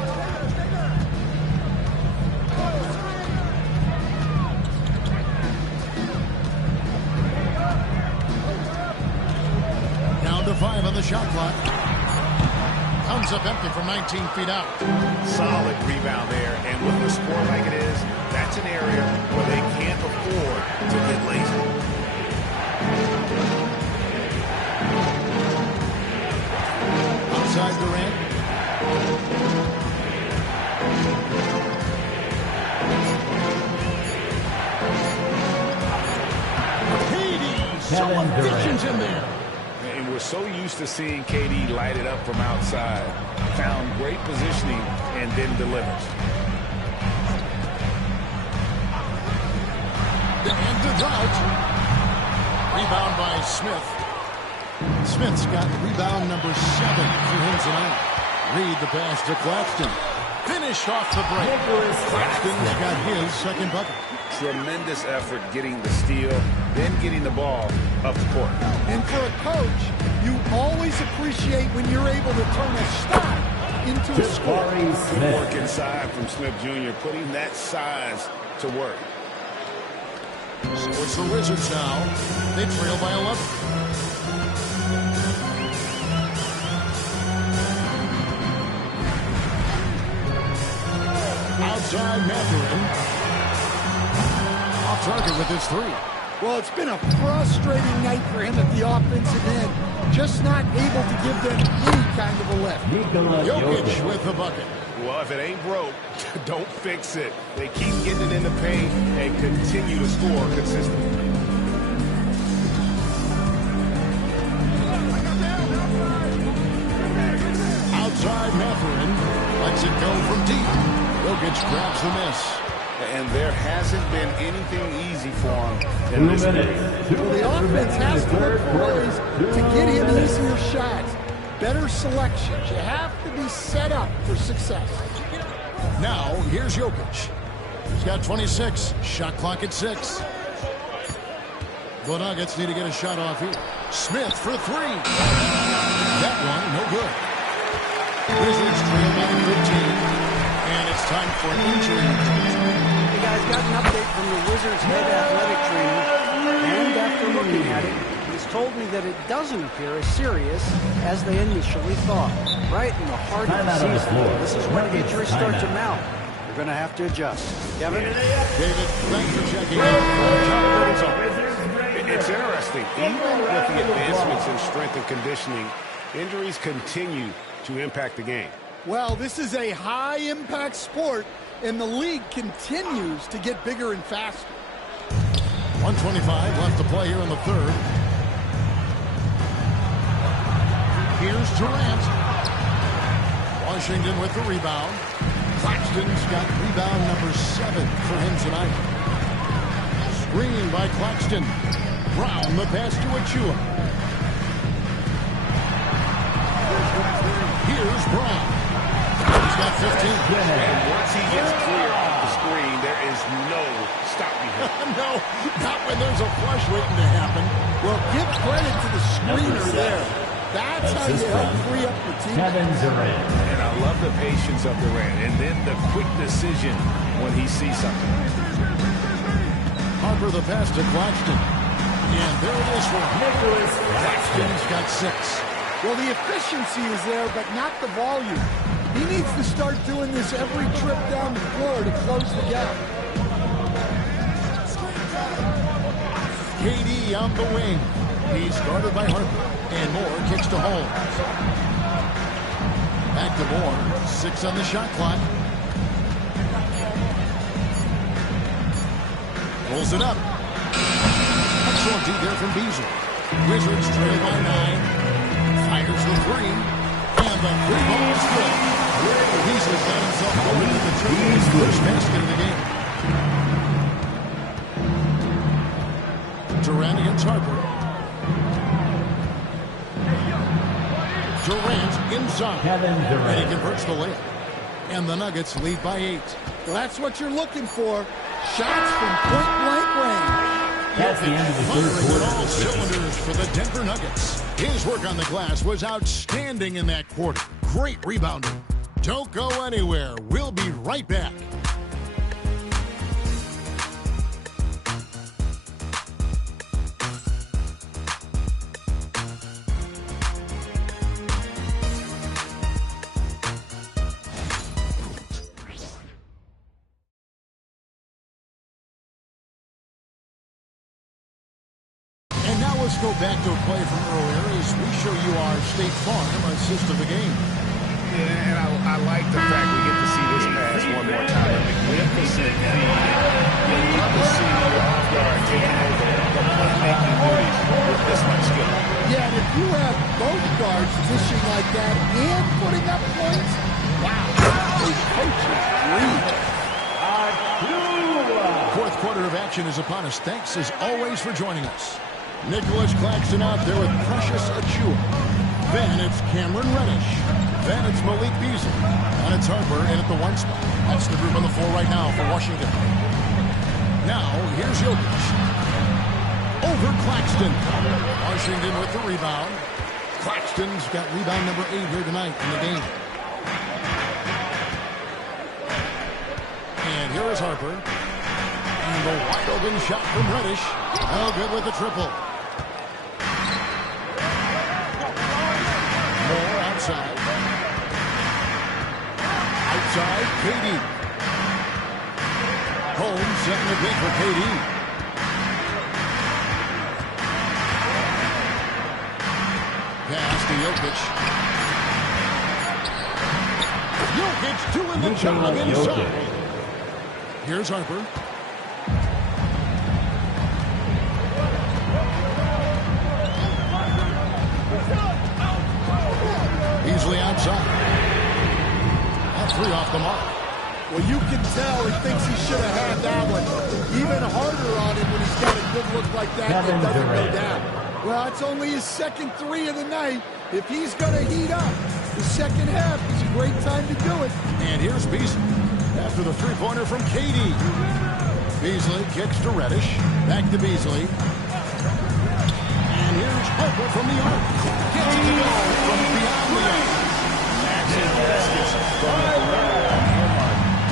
Down to 5 on the shot clock. Comes up empty from 19 feet out. Solid rebound there. And with the score like it is, that's an area where they can't afford to get lazy. Outside Durant. Hades. So efficient in there. And we're so used to seeing KD light it up from outside. Found great positioning and then delivers. The end of drought. Rebound by Smith. Smith's got rebound number 7 for him tonight. Reed the pass to Claxton. Finish off the break. Claxton's got his second bucket. Tremendous effort getting the steal, then getting the ball up the court. And for a coach, you always appreciate when you're able to turn a stop into a score. Good work inside from Smith Jr., putting that size to work. So it's the Wizards now. They trail by 11. Outside Mathurin. Off target with his 3. Well, it's been a frustrating night for him at the offensive end. Just not able to give them any kind of a lift. Jokic with the bucket. Well, if it ain't broke, don't fix it. They keep getting it in the paint and continue to score consistently. Outside Mathurin. Lets it go from deep. Jokic grabs the miss. And there hasn't been anything easy for him in this game. Well, the offense has to look for ways to get him easier shots. Better selections. You have to be set up for success. Now, here's Jokic. He's got 26. Shot clock at 6. The Nuggets need to get a shot off here. Smith for 3. That one, no good. Wizards trail by 15. And it's time for an injury. Hey guys, got an update from the Wizards head athletic trainer. And after looking at it, he's told me that it doesn't appear as serious as they initially thought. Right in the heart of the season, this is when injuries start to mount. You're going to have to adjust. Kevin? David, thanks for checking in. It's interesting. Even with the advancements in strength and conditioning, injuries continue to impact the game. Well, this is a high-impact sport, and the league continues to get bigger and faster. 1:25 left to play here in the third. Here's Durant. Washington with the rebound. Claxton's got rebound number 7 for him tonight. Screen by Claxton. Brown the pass to Achua. Here's Brown. He's got 15. And once he gets clear, the screen, there is no stopping him. No, not when there's a flush waiting to happen. Well, give credit to the screener there. That's how you help free up the team. And I love the patience of Durant, and then the quick decision when he sees something. Harper the pass to Claxton. And there it is for Nicholas. Claxton's got 6. Well, the efficiency is there, but not the volume. He needs to start doing this every trip down the floor to close the gap. KD on the wing. He's guarded by Harper. And Moore kicks to Holmes. Back to Moore. 6 on the shot clock. Pulls it up. Excellent D there from Beasley. Wizards trail by 9. Fires the 3. And the 3 ball is good. Beasley got himself going with the triple. His first basket of the game. Durant against Harper. Durant inside. And he converts the layup. And the Nuggets lead by 8. Well, that's what you're looking for. Shots from point-blank range. That's the end of the third quarter. All cylinders for the Denver Nuggets. His work on the glass was outstanding in that quarter. Great rebounding. Don't go anywhere. We'll be right back. Let's go back to a play from earlier as we show you our State Farm assist of the game. Yeah, and I like the fact we get to see this pass one more time. A magnificent feed. You love to see your off guard taking over the playmaking duties with this much skill. Yeah, and if you have both guards dishing like that and putting up points, wow, a coach's dream. Fourth quarter of action is upon us. Thanks as always for joining us. Nicholas Claxton out there with Precious Achua. Then it's Cameron Reddish. Then it's Malik Beasley. And it's Harper in at the 1 spot. That's the group on the floor right now for Washington. Now, here's Jokic. Over Claxton. Washington with the rebound. Claxton's got rebound number 8 here tonight in the game. And here is Harper. And the wide open shot from Reddish. Oh, good with the triple. Moore outside. Outside, KD. Holmes setting the big for KD. Pass to Jokic. Jokic doing the job inside. Here's Harper. Beasley outside. That 3 off the mark. Well, you can tell he thinks he should have had that one. Even harder on him when he's got a good look like that. It doesn't go down. Well, it's only his second 3 of the night. If he's going to heat up, the second half is a great time to do it. And here's Beasley after the 3-pointer from KD. Beasley kicks to Reddish. Back to Beasley. And here's Harper from the arc. Gets it to go from beyond the arc. Maxing baskets from the hallmark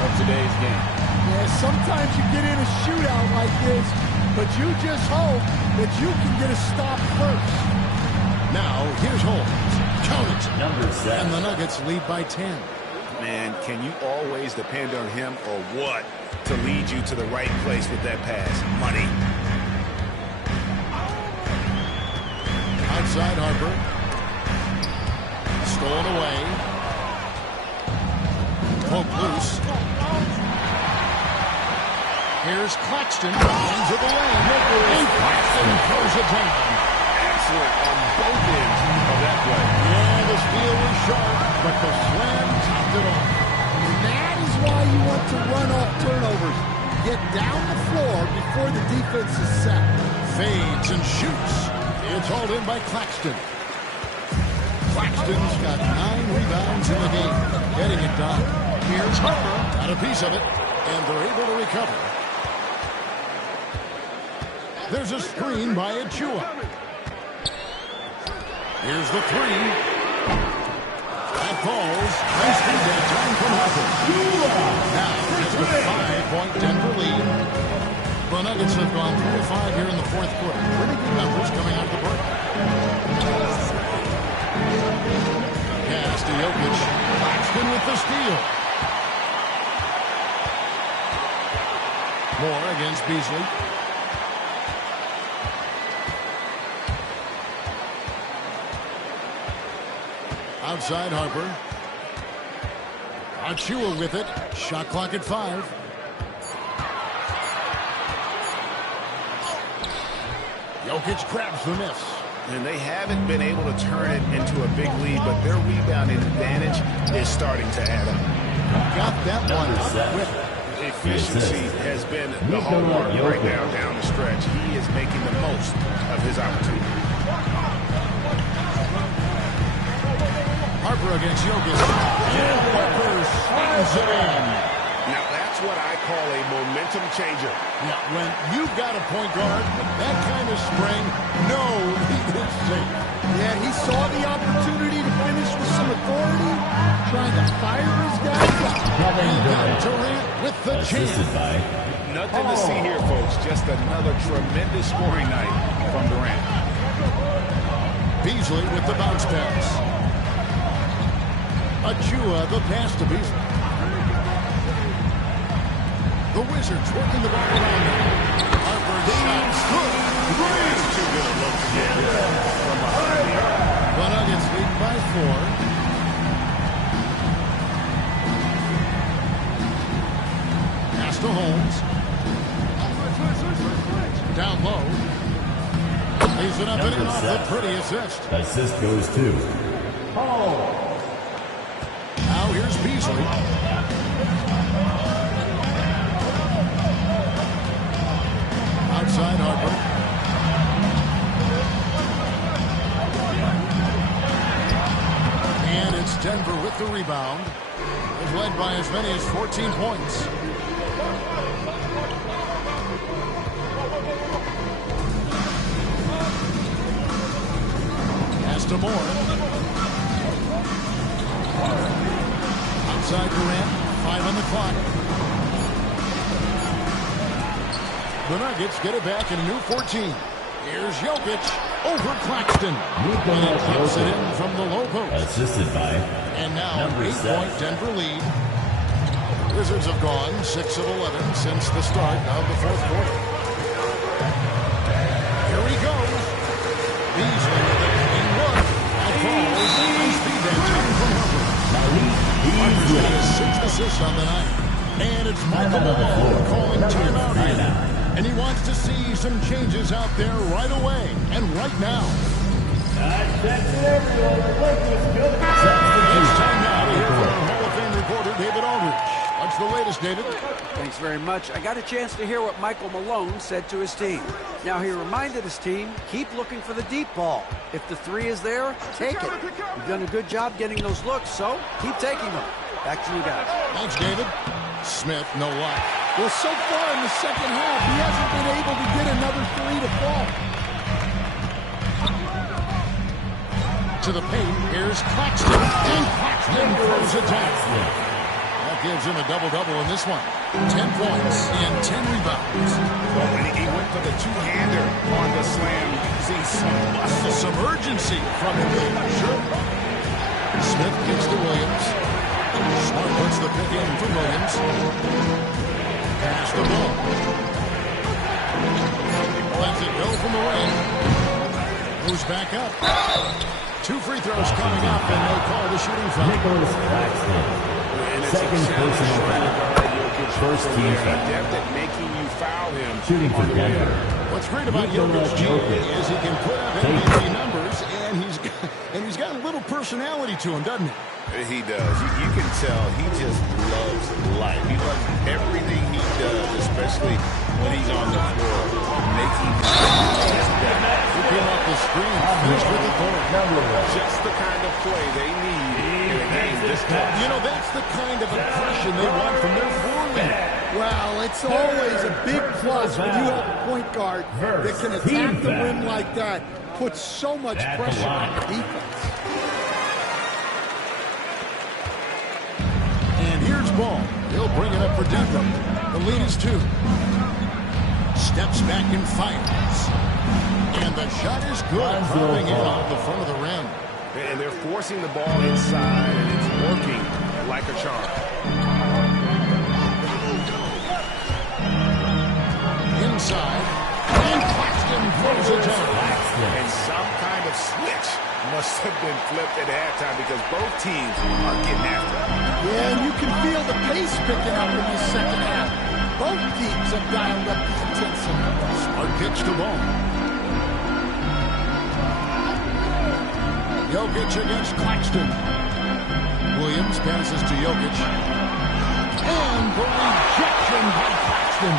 of today's game. Yeah, sometimes you get in a shootout like this, but you just hope that you can get a stop first. Now, here's Holmes. Count it. Number 7. And the Nuggets lead by 10. Man, can you always depend on him or what to lead you to the right place with that pass? Money. Outside Harper. Stolen away. Poke loose. Here's Claxton. Into the lane. And Claxton throws it down. Excellent on both ends of that play. Yeah, the steal was sharp, but the slam topped it off. And that is why you want to run off turnovers. Get down the floor before the defense is set. Fades and shoots. It's hauled in by Claxton. Claxton's got 9 rebounds in the game. Getting it done. Here's Harper. Got a piece of it. And they're able to recover. There's a screen by Achua. Here's the three. That falls. Nice feed that time from Harper. Now, just a 5-point Denver lead. The Nuggets have gone 3 of 5 here in the fourth quarter. Pretty good numbers coming out of the break. Pass to Jokic. Claxton with the steal. Moore against Beasley. Outside Harper. Achua with it. Shot clock at 5. Jokic grabs the miss. And they haven't been able to turn it into a big lead, but their rebounding advantage is starting to add up. Got that one up quick. Efficiency has been the hallmark right now down the stretch. He is making the most of his opportunity. Harper against Jokic. And Harper swings it in. Now that's what I call a momentum changer. Now, when you've got a point guard with that kind of spring, no, he is safe. Yeah, he saw the opportunity to finish with some authority, trying to fire his guy. And now Durant with the chance. Nothing to see here, folks. Just another tremendous scoring night from Durant. Beasley with the bounce pass. Achua the pass to Beasley. The Wizards working the ball around him. Harper shot good. It's too good a look from behind the arc. The Nuggets lead by 4. Pass to Holmes. Down low. Leaves it up and in off the pretty assist. Assist goes to Now here's Beasley. Outside Harper. And it's Denver with the rebound. They've led by as many as 14 points. Pass to Moore. Outside Durant. 5 on the clock. The Nuggets get it back in a new 14. Here's Jokic over Claxton. And he keeps it in from the low post. assisted by And now an number 8-point 7. Denver lead. Wizards have gone 6 of 11 since the start of the fourth quarter. Here he goes. Beasley with a clean look. That falls. Nice speed that time from Harper. Harper's got his 6th assist on the night. And it's Michael Malone calling timeout here. And he wants to see some changes out there right away and right now. That's it, everyone. It's time now to hear from our Hall of Fame reporter, David Aldridge. What's the latest, David? Thanks very much. I got a chance to hear what Michael Malone said to his team. Now, he reminded his team, keep looking for the deep ball. If the 3 is there, take it. You've done a good job getting those looks, so keep taking them. Back to you guys. Thanks, David. Smith, no luck. Well, so far in the second half, he hasn't been able to get another 3 to fall. To the paint, here's Claxton. And Claxton throws it down. That gives him a double-double in this one. 10 points and 10 rebounds. Well, and he went for the two-hander on the slam. See some muscle, Some urgency from him. Sure. Smith kicks to Williams. Smart puts the pick in for Williams. Pass the ball. Lets it go from the ring. Moves back up. 2 free throws coming up and no call to shooting foul. Nicholas Claxton. Second personal foul. First team foul. adept at making you foul him. Shooting for Denver. What's great about Jokic is he can put up MVP numbers, and he's got a little personality to him, doesn't he? He does. You can tell he just loves life. He loves everything he does, especially when he's on the floor, making his better. He came off the screen, finished with authority. Just the kind of play they need in a game this close. You know, that's the kind of aggression they want from their forward. Well, it's always a big plus when you have a point guard that can attack the rim like that. Puts so much pressure on the defense. And here's Ball. He'll bring it up for Denver. The lead is 2. Steps back and fires. And the shot is good. Dropping in off the front of the rim. And they're forcing the ball inside, and it's working like a charm. Inside. And Claxton throws it down. And some kind of switch must have been flipped at halftime because both teams are getting after it. Yeah, and you can feel the pace picking up in this second half. Both teams have dialed up the intensity. Smart pitch to Ball. Jokic against Claxton. Williams passes to Jokic. And the rejection by Claxton.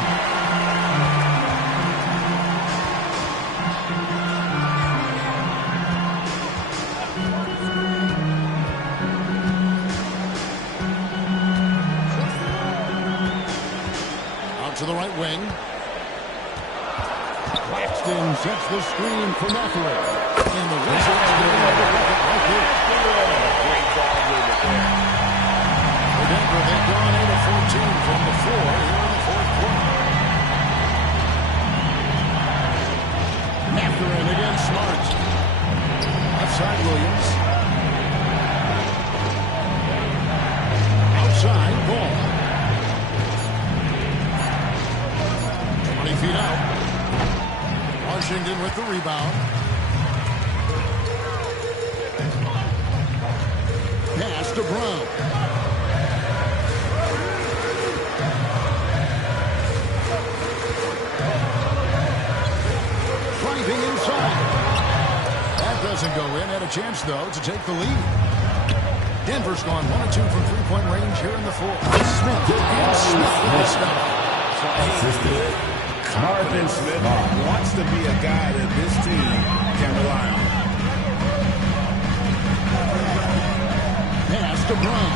To the right wing. Claxton sets the screen for Matherin. And the Wizards get another bucket right here. Great ball movement there. For Denver, they've gone 8 of 14 from the floor here in the fourth quarter. Matherin against Smart. Outside Williams. Outside Ball. 20 feet out. Washington with the rebound. Pass to Brown. Driving inside. That doesn't go in. Had a chance, though, to take the lead. Denver's gone 1 of 2 from three-point range here in the fourth. Smith. And Smith with the stop. Confident Smith wants to be a guy that this team can rely on. Pass to Brown.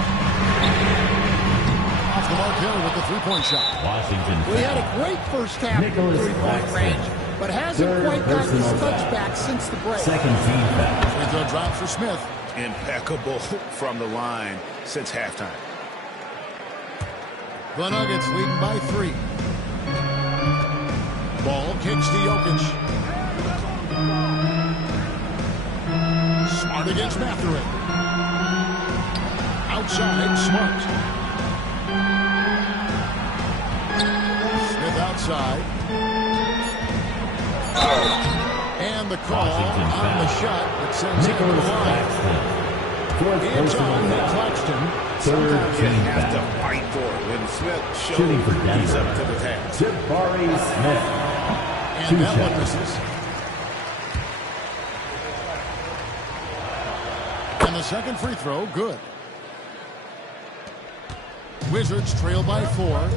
Off the mark Hill with the three-point shot. Washington. We had a great first half from three-point range, but hasn't quite gotten his touchback since the break. Second team foul. Free throw drop for Smith. Impeccable from the line since halftime. The Nuggets leading by 3. Ball kicks to Jokic. Smart against Matherin. Outside, Smart. Smith outside. And the call on the shot that sends it to the line. It's on to Claxton. Sometimes you have to fight for it. When Smith shows he's up to the task. Jabari Smith. And that one misses. And the second free throw, good. Wizards trail by 4.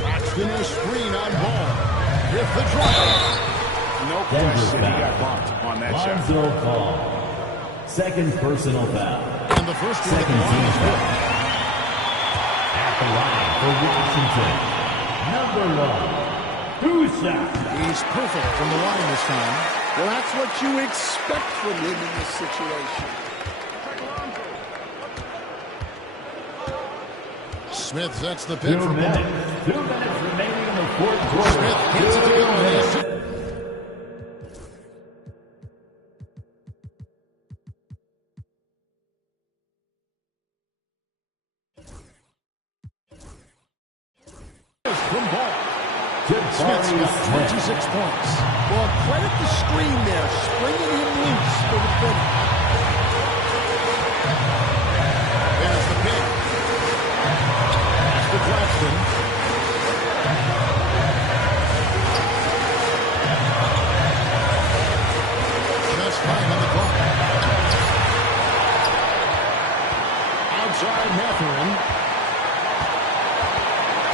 Claxton a screen on Ball. With the drive. No question he got bumped on that shot. Lonzo Ball. Second personal foul. And the first one Second team foul. At the line for Washington. Number 1, Kusa. He's perfect from the line this time. Well, that's what you expect from him in this situation. Smith sets the pin for Ball. 2 minutes remaining in the fourth quarter. Smith gets it to go. From Ball. Smith's got 26 points. Well, credit the screen there, springing him loose for the finish. There's the pick. That's to Claxton. Just 5 on the clock. Outside Matherin.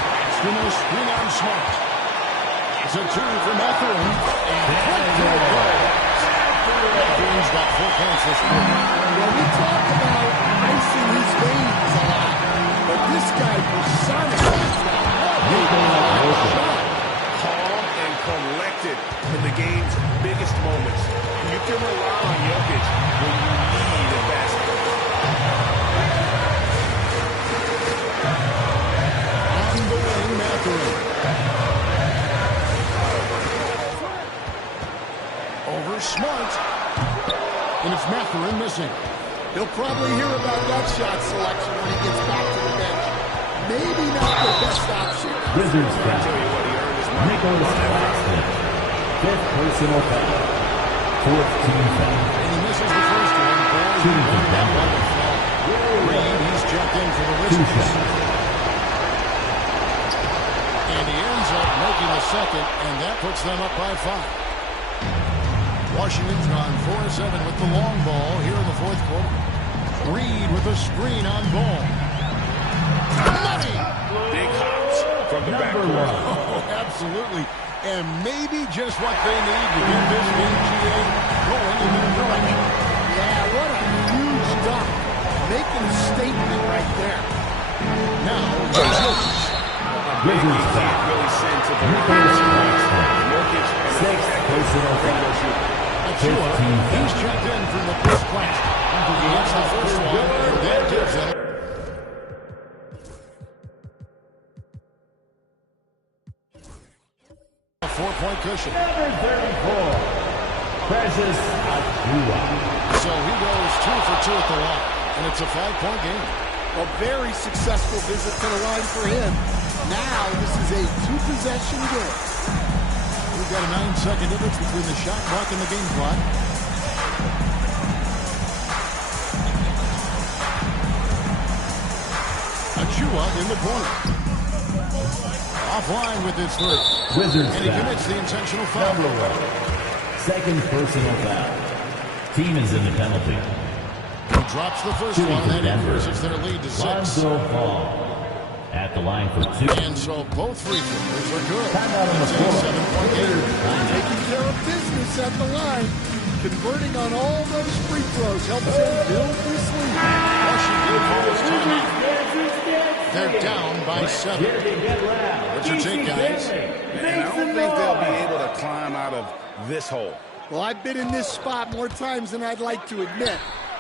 Claxton a screen on Smart. It's a 2 for Matherin. And quick to the goal. Dean's got 4 points this quarter. Well, we talk about ice in his veins a lot, but this guy personifies that. Calm and collected in the game's biggest moments. And you can rely on Jokic when you need a basket. On the wing, Mathurin. Over Smart. And it's Mathurin missing. He'll probably hear about that shot selection when he gets back to the bench. Maybe not the best option. Wizards foul. Nicholas Claxton. 5th personal foul. 4th team foul. And he misses the first one. Shooting from Denver. Reed, he's checked in for the 2 Wizards. shots. And he ends up making the second, and that puts them up by 5. Washington's gone 4-7 with the long ball here in the 4th quarter. Reed with a screen on ball. Money! Big hops from the backcourt. Oh, absolutely. And maybe just what they need to get this VGA going in their direction. Yeah, what a huge dunk. Making a statement right there. Now, here's Jokic. Wizards foul. Really sense of the Nicholas Claxton. Jokic and 6th personal foul. Achua, he's checked in from the first class. He hits the first one, and that gives them a 4-point cushion. Number 34. Precious Achua. So he goes 2 for 2 at the line, and it's a 5-point game. A very successful visit to the line for him. Now this is a 2-possession game. We've got a 9-second difference between the shot clock and the game clock. Achua in the corner. Offline with his three. Wizards And he foul. commits the intentional foul. Number 1. 2nd personal foul. Team is in the penalty. He drops the first Shooting one, for and Denver. increases their lead to 6. Lonzo Ball. At the line for 2. And so both free throws are good. Timeout on the It's a floor. 7-point game. Taking care of business at the line. Converting on all those free throws helps him build this lead. Washington calls timeout. They're down by 7. What's your take, guys? And I don't think they'll be able to climb out of this hole. Well, I've been in this spot more times than I'd like to admit.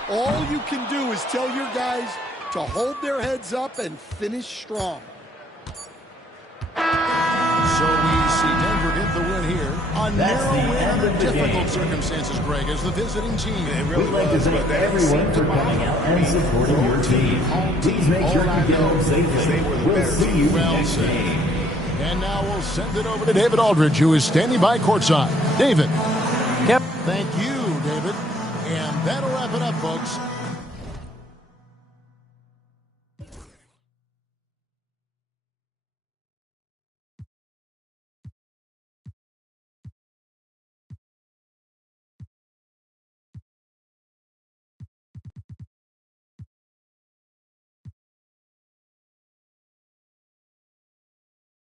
All you can do is tell your guys to hold their heads up and finish strong. So we see Denver get the win here. A That's narrow the win end under of the difficult game. circumstances, Greg, as the visiting team. We'd like to thank everyone for coming out and supporting your team. Please make sure you get home safely. We'll see you Well next said. game. And now we'll send it over to David Aldridge, who is standing by courtside. David. Yep. Thank you, David. And that'll wrap it up, folks.